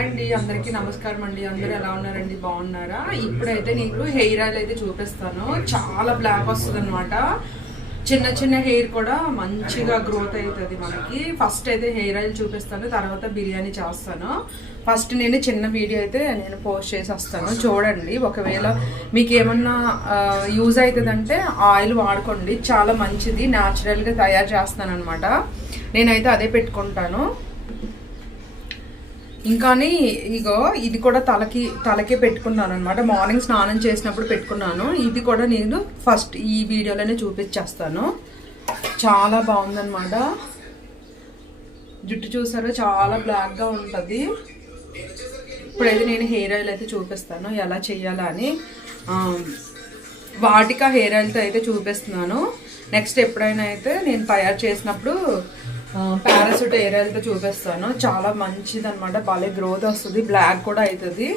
Hi అండి, అందరికీ నమస్కారం అండి. అందరూ ఎలా ఉన్నారండి? బాగున్నారా? ఇప్పుడైతే నీకు హెయిర్ ఆయిల్ అయితే చూపిస్తాను. చాలా బ్లాక్ వస్తుంది అనమాట. చిన్న చిన్న హెయిర్ కూడా మంచిగా గ్రోత్ అవుతుంది మనకి. ఫస్ట్ అయితే హెయిర్ ఆయిల్ చూపిస్తాను, తర్వాత బిర్యానీ చేస్తాను. ఫస్ట్ నేను చిన్న వీడియో అయితే నేను పోస్ట్ చేసి వస్తాను, చూడండి. ఒకవేళ మీకు ఏమన్నా యూజ్ అవుతుందంటే ఆయిల్ వాడుకోండి, చాలా మంచిది. న్యాచురల్గా తయారు చేస్తాను అనమాట. నేనైతే అదే పెట్టుకుంటాను. ఇంకాని ఇగో ఇది కూడా తలకే పెట్టుకున్నాను అనమాట. మార్నింగ్ స్నానం చేసినప్పుడు పెట్టుకున్నాను. ఇది కూడా నేను ఫస్ట్ ఈ వీడియోలోనే చూపించేస్తాను. చాలా బాగుందన్నమాట. జుట్టు చూసారో చాలా బ్లాక్గా ఉంటుంది. ఇప్పుడైతే నేను హెయిర్ ఆయిల్ అయితే చూపిస్తాను ఎలా చేయాలా అని. వాటికా హెయిర్ ఆయిల్తో అయితే చూపిస్తున్నాను. నెక్స్ట్ ఎప్పుడైనా అయితే నేను తయారు చేసినప్పుడు పారాషూట్ హెయిర్ ఆయిల్తో చూపిస్తాను. చాలా మంచిది అనమాట. బాగా గ్రోత్ వస్తుంది, బ్లాక్ కూడా అవుతుంది.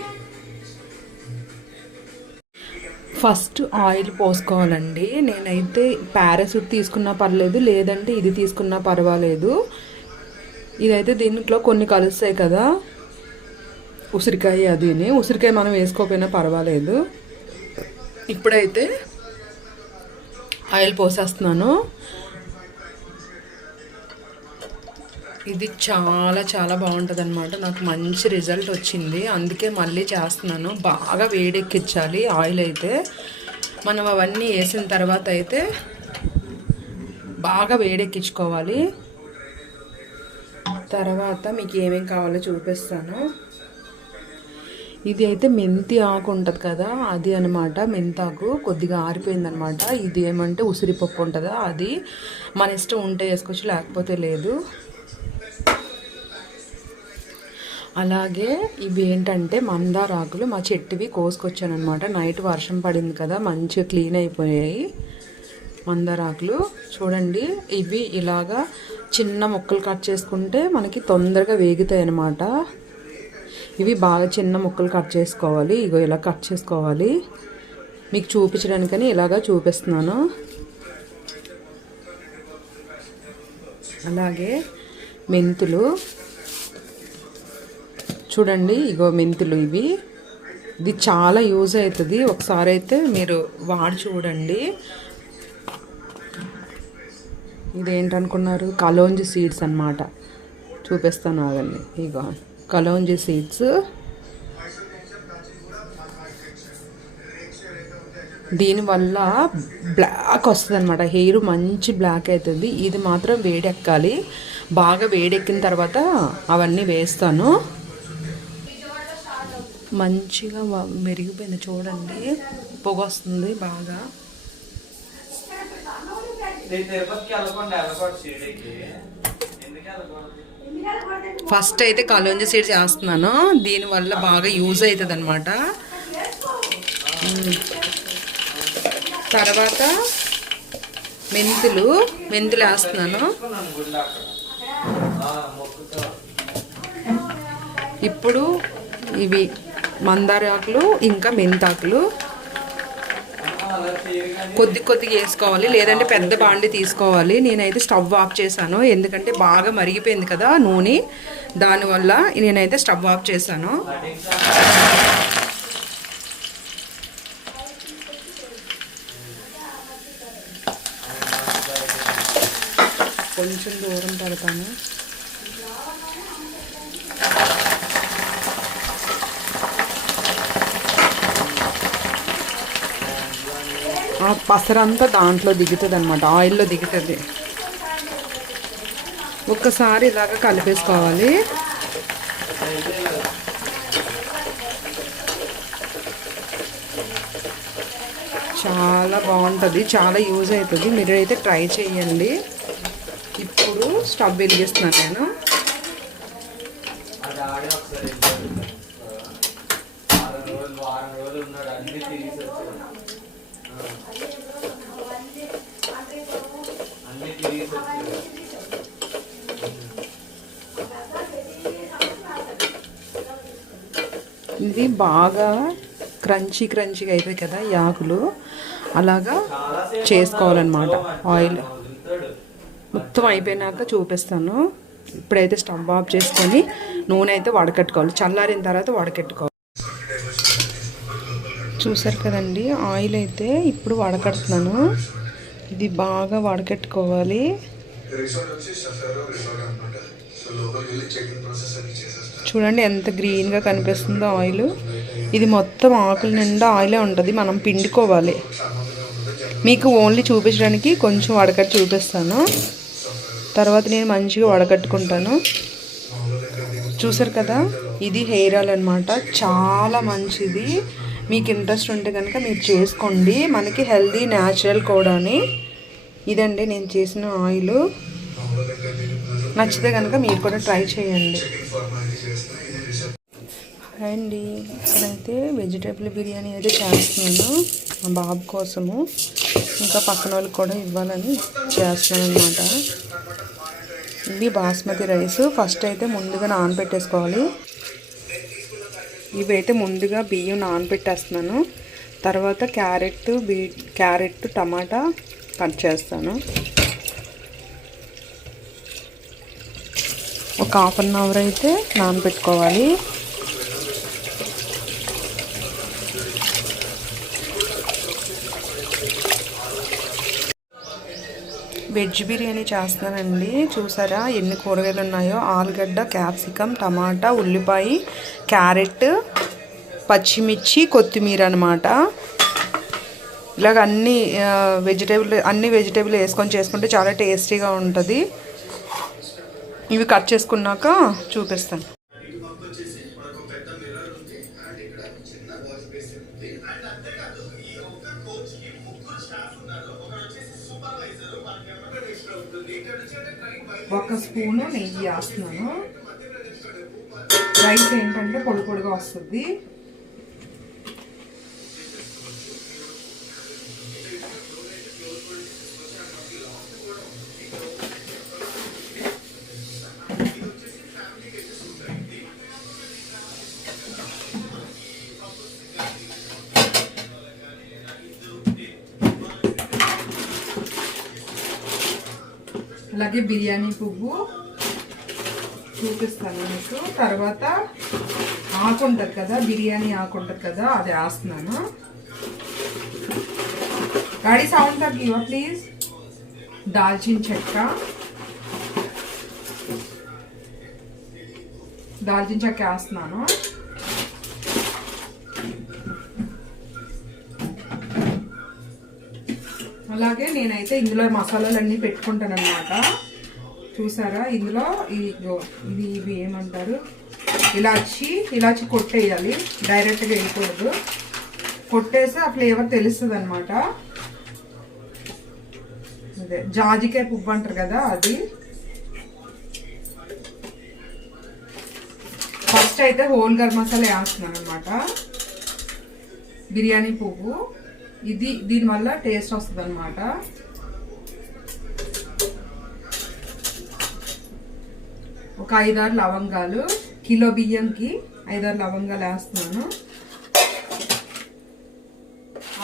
ఫస్ట్ ఆయిల్ పోసుకోవాలండి. నేనైతే పారాషూట్ తీసుకున్నా పర్లేదు, లేదంటే ఇది తీసుకున్నా పర్వాలేదు. ఇదైతే దీంట్లో కొన్ని కలుస్తాయి కదా, ఉసిరికాయ. అదిని ఉసిరికాయ మనం వేసుకోకపోయినా పర్వాలేదు. ఇప్పుడైతే ఆయిల్ పోసేస్తున్నాను. ఇది చాలా చాలా బాగుంటుంది అనమాట. నాకు మంచి రిజల్ట్ వచ్చింది, అందుకే మళ్ళీ చేస్తున్నాను. బాగా వేడెక్కించాలి ఆయిల్ అయితే. మనం అవన్నీ వేసిన తర్వాత అయితే బాగా వేడెక్కించుకోవాలి. తర్వాత మీకు ఏమేమి కావాలో చూపిస్తాను. ఇది అయితే మెంతి ఆకు ఉంటుంది కదా, అది అనమాట. మెంతాకు కొద్దిగా ఆరిపోయిందనమాట. ఇది ఏమంటే ఉసిరిపప్పు ఉంటుందా, అది మన ఇష్టం ఉంటే వేసుకోవచ్చు, లేకపోతే లేదు. అలాగే ఇవి ఏంటంటే మందార ఆకులు మా చెట్టువి కోసుకొచ్చాను అనమాట. నైట్ వర్షం పడింది కదా, మంచిగా క్లీన్ అయిపోయాయి మందార ఆకులు. చూడండి, ఇవి ఇలాగా చిన్న ముక్కలు కట్ చేసుకుంటే మనకి తొందరగా వేగుతాయి అన్నమాట. ఇవి బాగా చిన్న ముక్కలు కట్ చేసుకోవాలి. ఇగో ఇలా కట్ చేసుకోవాలి. మీకు చూపించడానికని ఇలాగా చూపిస్తున్నాను. అలాగే మెంతులు చూడండి, ఇగో మెంతులు. ఇది చాలా యూజ్ అవుతుంది. ఒకసారి అయితే మీరు వాడి చూడండి. ఇదేంటనుకున్నారు? కలోంజి సీడ్స్ అన్నమాట. చూపిస్తాను అవన్నీ. ఇగో కలోంజి సీడ్స్. దీనివల్ల బ్లాక్ వస్తుంది అనమాట. హెయిర్ మంచి బ్లాక్ అవుతుంది. ఇది మాత్రం వేడెక్కాలి. బాగా వేడెక్కిన తర్వాత అవన్నీ వేస్తాను. మంచిగా మెరిగిపోయింది చూడండి, పొగ వస్తుంది బాగా. ఫస్ట్ అయితే కలోంజి సీడ్స్ వేస్తున్నాను. దీనివల్ల బాగా యూజ్ అవుతుంది అనమాట. తర్వాత మెంతులు వేస్తున్నాను. ఇప్పుడు ఇవి మందార ఆకులు ఇంకా మెంతాకులు కొద్దిగా వేసుకోవాలి, లేదంటే పెద్ద బాండి తీసుకోవాలి. నేనైతే స్టవ్ ఆఫ్ చేశాను, ఎందుకంటే బాగా మరిగిపోయింది కదా నూనె. దానివల్ల నేనైతే స్టవ్ ఆఫ్ చేశాను. కొంచెం దూరం పెడతాను. పసరంతా దాంట్లో దిగుతుంది అనమాట, ఆయిల్లో దిగుతుంది. ఒక్కసారి ఇలాగ కలిపేసుకోవాలి. చాలా బాగుంటుంది, చాలా యూజ్ అవుతుంది. మీరు అయితే ట్రై చేయండి. ఇప్పుడు స్టవ్ వెలిగిస్తున్నాను నేను. ఇది బాగా క్రంచీగా అవుతుంది కదా ఈ ఆకులు, అలాగా చేసుకోవాలన్నమాట. ఆయిల్ మొత్తం అయిపోయినాక చూపిస్తాను. ఇప్పుడైతే స్టవ్ ఆఫ్ చేసుకొని నూనె అయితే వడకట్టుకోవాలి, చల్లారిన తర్వాత వడకట్టుకోవాలి. చూసారు కదండి, ఆయిల్ అయితే ఇప్పుడు వడకడుతున్నాను. ఇది బాగా వడకట్టుకోవాలి. చూడండి ఎంత గ్రీన్గా కనిపిస్తుందో ఆయిల్. ఇది మొత్తం ఆకుల నిండా ఆయిలే ఉంటుంది, మనం పిండుకోవాలి. మీకు ఓన్లీ చూపించడానికి కొంచెం వడకట్టి చూపిస్తాను, తర్వాత నేను మంచిగా వడకట్టుకుంటాను. చూసారు కదా, ఇది హెయిర్ ఆయిల్ అనమాట, చాలా మంచిది. మీకు ఇంట్రెస్ట్ ఉంటే కనుక మీరు చేసుకోండి, మనకి హెల్దీ న్యాచురల్ కూడాని. ఇదండి నేను చేసిన ఆయిల్. నచ్చితే కనుక మీరు కూడా ట్రై చేయండి. అండి ఇక్కడైతే వెజిటేబుల్ బిర్యానీ అయితే చేస్తున్నాను మా బాబు కోసము, ఇంకా పక్కన వాళ్ళకి కూడా ఇవ్వాలని చేస్తున్నాను అనమాట. ఇవి బాస్మతి రైస్. ఫస్ట్ అయితే ముందుగా నానబెట్టేసుకోవాలి. ఇవైతే ముందుగా బియ్యం నానబెట్టేస్తున్నాను. తర్వాత క్యారెట్ టమాటా కట్ చేస్తాను. ఒక హాఫ్ అన్ అవర్ అయితే నానబెట్టుకోవాలి. వెజ్ బిర్యానీ చేస్తానండి. చూసారా ఎన్ని కూరగాయలు ఉన్నాయో, ఆలుగడ్డ, క్యాప్సికమ్, టమాటా, ఉల్లిపాయ, క్యారెట్, పచ్చిమిర్చి, కొత్తిమీర అనమాట. ఇలాగ అన్ని వెజిటేబుల్ వేసుకొని చేసుకుంటే చాలా టేస్టీగా ఉంటుంది. ఇవి కట్ చేసుకున్నాక చూపిస్తాను. ఒక స్పూను నెయ్యి వేస్తున్నాను. రైస్ ఏంటంటే పొడి పొడిగా వస్తుంది. అలాగే బిర్యానీ పువ్వు చూపిస్తాను మీకు. తర్వాత ఆకు ఉంటుంది కదా, బిర్యానీ ఆకు ఉంటుంది కదా, అది వేస్తున్నాను. గాడి సౌండ్ తగ్గివా ప్లీజ్. దాల్చిన చెక్క వేస్తున్నాను. అలాగే నేనైతే ఇందులో మసాలాలన్నీ పెట్టుకుంటాను అనమాట. చూసారా, ఇందులో ఇవి ఏమంటారు, ఇలాచి కొట్టేయాలి, డైరెక్ట్గా వేయకూడదు. కొట్టేసి ఆ ఫ్లేవర్ తెలుస్తుంది అనమాట. అదే జాజికాయ పువ్వు అంటారు కదా, అది. ఫస్ట్ అయితే హోల్ గరం మసాలా వేస్తున్నాను అనమాట. బిర్యానీ పువ్వు దీనివల్ల టేస్ట్ వస్తుంది అనమాట. ఒక 5-6 లవంగాలు, కిలో బియ్యంకి 5-6 లవంగాలు వేస్తున్నాను.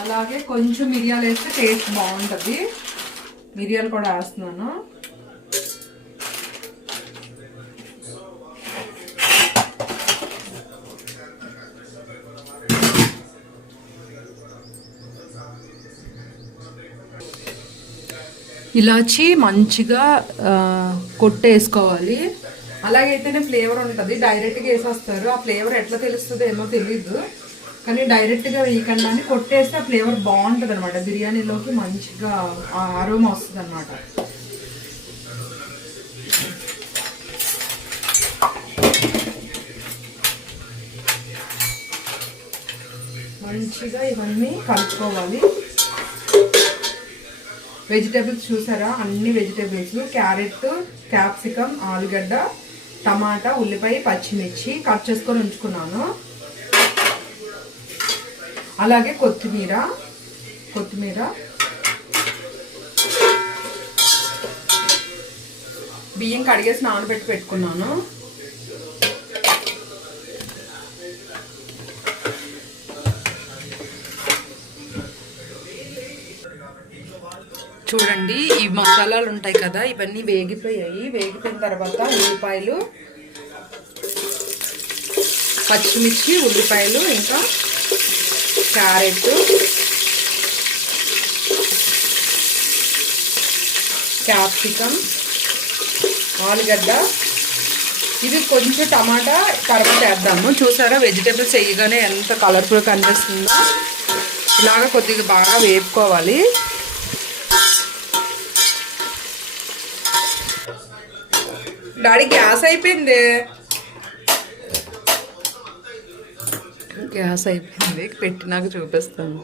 అలాగే కొంచెం మిరియాలు వేస్తే టేస్ట్ బాగుంటుంది, మిరియాలు కూడా వేస్తున్నాను. ఇలాచి మంచిగా కొట్టేసుకోవాలి. అలాగైతేనే ఫ్లేవర్ ఉంటుంది. డైరెక్ట్గా వేసేస్తారు, ఆ ఫ్లేవర్ ఎట్లా తెలుస్తుందో ఏమో తెలీదు, కానీ డైరెక్ట్గా వేయకుండా కొట్టేస్తే ఆ ఫ్లేవర్ బాగుంటుంది అనమాట. బిర్యానీలోకి మంచిగా అరోమా వస్తుంది అనమాట. మంచిగా ఇవన్నీ కలుపుకోవాలి. వెజిటేబుల్స్ చూసారా, అన్ని వెజిటేబుల్స్ క్యారెట్, క్యాప్సికమ్, ఆలుగడ్డ, టమాటా, ఉల్లిపాయ, పచ్చిమిర్చి కట్ చేసుకొని ఉంచుకున్నాను. అలాగే కొత్తిమీర బియ్యం కడిగేసి నానబెట్టి పెట్టుకున్నాను. చూడండి, ఈ మసాలాలు ఉంటాయి కదా, ఇవన్నీ వేగిపోయాయి. వేగిపోయిన తర్వాత ఉల్లిపాయలు పచ్చిమిర్చి, ఉల్లిపాయలు, ఇంకా క్యారెట్, క్యాప్సికమ్, ఆలుగడ్డ, ఇది కొంచెం టమాటా తర్వాత వేద్దాము. చూసారా వెజిటేబుల్స్ వేయగానే ఎంత కలర్ఫుల్గా కనిపిస్తుందో. ఇలాగ కొద్దిగా బాగా వేపుకోవాలి. డాడీ గ్యాస్ అయిపోయింది, పెట్టినాక చూపిస్తాను.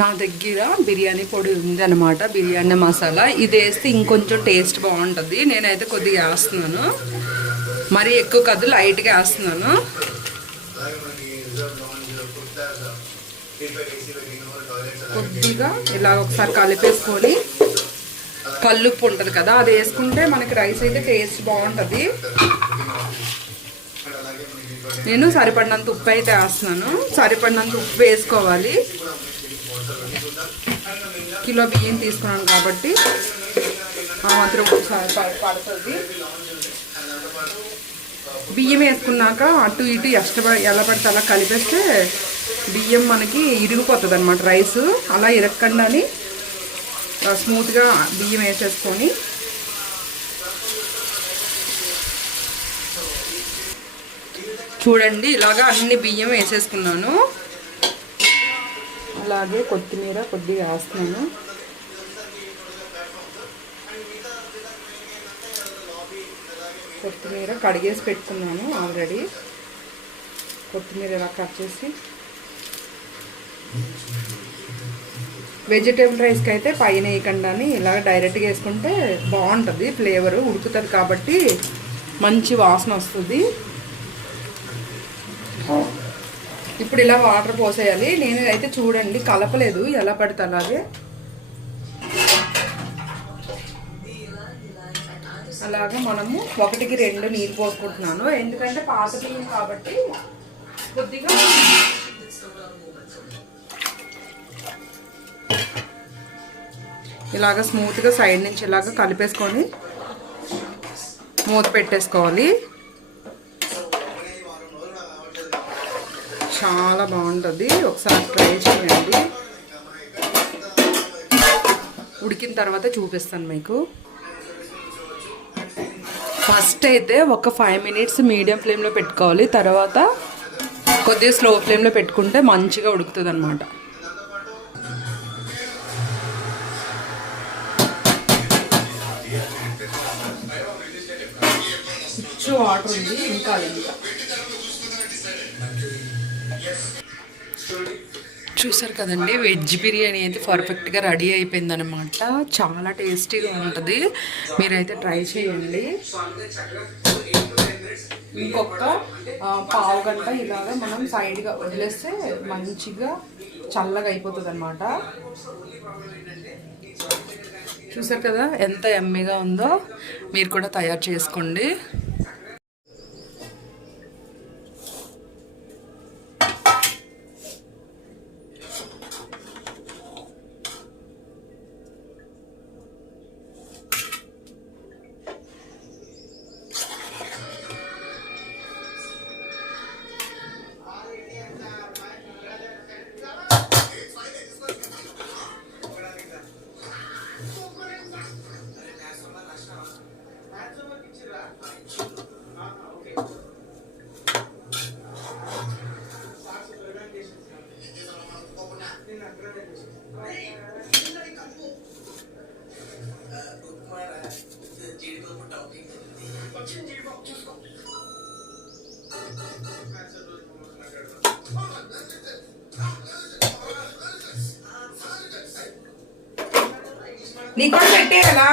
నా దగ్గర బిర్యానీ పొడి ఉంది అనమాట, బిర్యానీ మసాలా. ఇది వేస్తే ఇంకొంచెం టేస్ట్ బాగుంటుంది. నేనైతే కొద్దిగా వేస్తున్నాను, మరీ ఎక్కువ కాదు, లైట్గా వేస్తున్నాను. కొద్దిగా ఇలా ఒకసారి కలిపేసుకొని, కల్లుప్పు ఉంటుంది కదా, అది వేసుకుంటే మనకి రైస్ అయితే టేస్ట్ బాగుంటుంది. నేను సరిపడినంత ఉప్పు అయితే వేస్తున్నాను. సరిపడినంత ఉప్పు వేసుకోవాలి. కిలో బియ్యం తీసుకున్నాను కాబట్టి మాత్రం పడుతుంది. బియ్యం వేసుకున్నాక అటు ఇటు ఎలా పడితే అలా కలిపేస్తే బియ్యం మనకి ఇరిగిపోతుంది అనమాట రైస్. అలా ఇరగకుండా స్మూత్గా బియ్యం వేసేసుకొని చూడండి, ఇలాగా అన్ని బియ్యం వేసేసుకున్నాను. అలాగే కొత్తిమీర కొద్దిగా వేస్తున్నాను. కొత్తిమీర కడిగేసి పెట్టుకున్నాను ఆల్రెడీ. కొత్తిమీర ఇలా కట్ చేసి, వెజిటేబుల్ రైస్కి అయితే పైన వేయకుండా ఇలా డైరెక్ట్గా వేసుకుంటే బాగుంటుంది. ఫ్లేవరు ఉడుకుతుంది కాబట్టి మంచి వాసన వస్తుంది. ఇప్పుడు ఇలా వాటర్ పోసేయాలి. నేను అయితే చూడండి కలపలేదు, ఎలా పడితే అలాగే. అలాగే మనము 1కి 2 నీళ్ళు పోసుకుంటున్నాను, ఎందుకంటే పాత బియ్యం కాబట్టి. కొద్దిగా ఇలాగ స్మూత్గా సైడ్ నుంచి ఇలాగ కలిపేసుకొని మూత పెట్టేసుకోవాలి. చాలా బాగుంటుంది, ఒకసారి ట్రై చేయండి. ఉడికిన తర్వాత చూపిస్తాను మీకు. ఫస్ట్ అయితే ఒక 5 మినిట్స్ మీడియం ఫ్లేమ్లో పెట్టుకోవాలి. తర్వాత కొద్దిగా స్లో ఫ్లేమ్లో పెట్టుకుంటే మంచిగా ఉడుకుతుంది అన్నమాట. వాటర్ ఉంది ఇంకా. చూసారు కదండి, వెజ్ బిర్యానీ అయితే పర్ఫెక్ట్గా రెడీ అయిపోయిందనమాట. చాలా టేస్టీగా ఉంటుంది, మీరైతే ట్రై చేయండి. ఇంకొక పావు గంట ఇలాగ మనం సైడ్గా వదిలేస్తే మంచిగా చల్లగా అయిపోతుంది అనమాట. చూసారు కదా ఎంత యమ్మీగా ఉందో, మీరు కూడా తయారు చేసుకోండి. నీకు పెట్టేయాలా?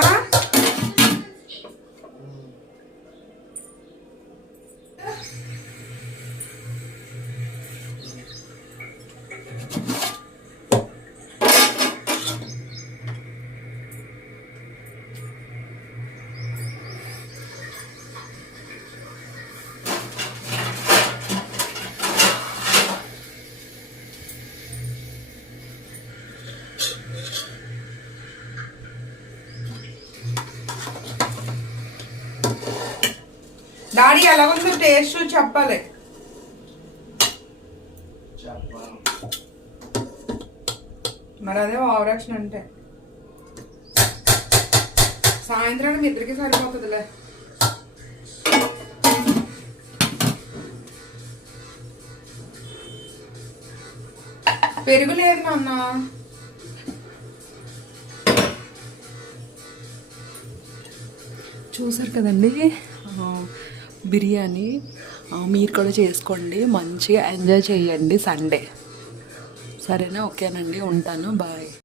డాడీ ఎలా ఉందో టేస్ట్ చెప్పాలి. మరి అదే ఓవర్ యాక్షన్ అంటే సాయంత్రానికి మీ ఇద్దరికి సరిపోతుందిలే. పెరుగు లేదు నాన్న. చూసారు కదండి బిర్యానీ. మీరు కూడా చేసుకోండి, మంచిగా ఎంజాయ్ చేయండి సండే. సరేనా? ఓకేనండి, ఉంటాను, బాయ్.